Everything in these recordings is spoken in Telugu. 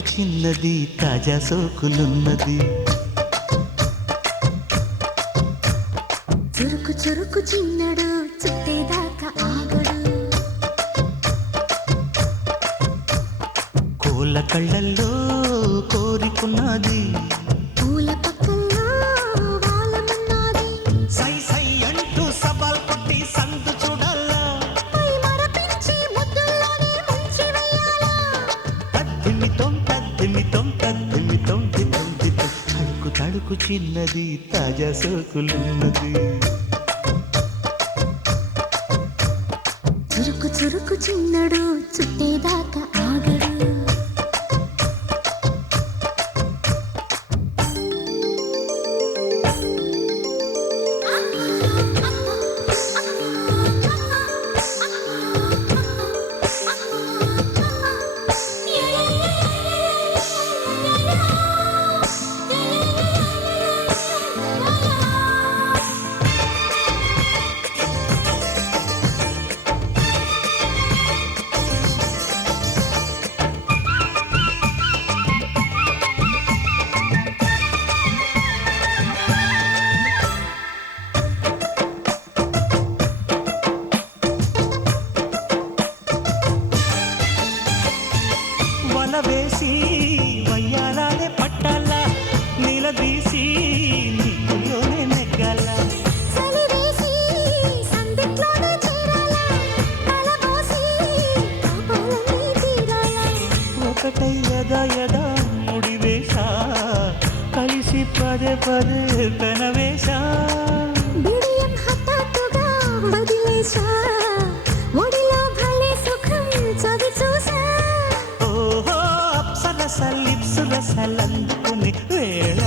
తడుకు చిన్నది తాజా సోకులున్నది. చురుకు చురుకు చిన్నడు చుట్టేదాకా ఆగడు. కోళ్ళ కళ్ళల్లో కోరికున్నది. పూల పక్కల్లో వాలమన్నది. సై సై అంటూ సవాల్ కొట్టి సందు చూడాలా. పై మరపించి ముద్దుల్లోనే ముంచి వెయ్యాలా. తద్దిమితం తద్దిమితం తద్దిమితం దితం తడుకు తడుకు చిన్నది తాజా సోకులున్నది. చురుకు చురుకు చిన్నడు చుట్టేదాకా ఆగడు. వల వేసి వయ్యాలాలే పట్టాల, నిలదీసి నీకులోనే నెగ్గాల. చలివేసి సందిట్లోనే చేరాలా. తలబోసి పాపాలన్నీ తీరాలా. ఒకటై యదా యదా ముడివేశా, కలిసి పదే పదే పెనవేశా. బిడియం హఠాత్తుగా వదిలేశా. ఒడిలో భలే సుఖం చవి చూసా. ఓహో అప్సరసలిప్సురసలందుకుని వేళ.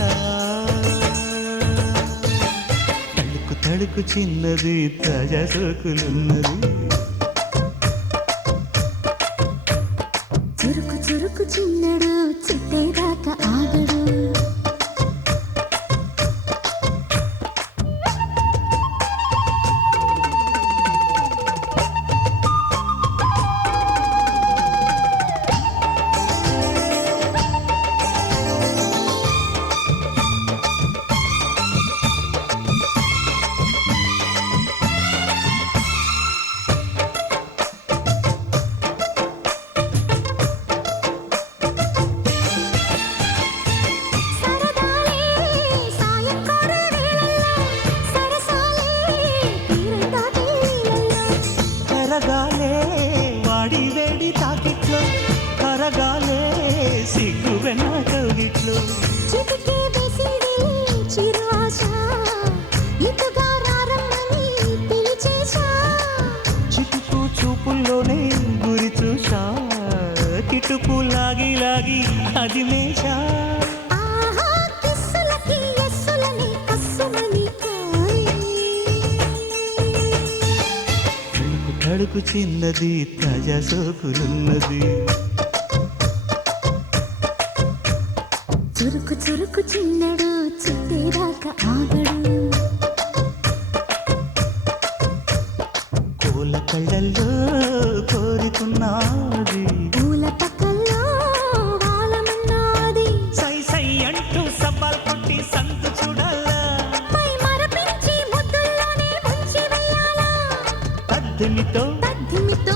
తడుకు తడుకు చిన్నది తాజా సోకులున్నది. చురుకు చురుకు చిన్నడు చుట్టేదాకా ఆగడు. సరదాలే సాయం కోరే వేళల్లో. సరసాలే తీరం దాటే వేళల్లో. కరగాలే వాడి వేడి తాకిట్లో, కరగాలే సిగ్గు వెన్న కౌగిట్లో. చిటికే వేసిడి చిరు ఆశ. ఇటుగా రారమ్మని పిలిచేశా. చిటుకు చూపుల్లోనే గురి చూసా, కిటుకు లాగి లాగి అది మేషా. ఆహా కిస్సులకి ఎస్సులని కస్సుమని కాయ్. తడుకు తడుకు చిన్నది తాజా సోకులున్నది. చురుకు చురుకు చిన్నడు చుట్టేదాకా ఆగడు. కోళ్ళ కళ్ళల్లో కోరికున్నది. పూల పక్కల్లో వాలమన్నది. సై సై అంటూ సవాల్ కొట్టి సందు చూడాలా. పై మరపించి ముద్దుల్లోనే ముంచి వెయ్యాలా. పద్దెనితో తద్దిమితో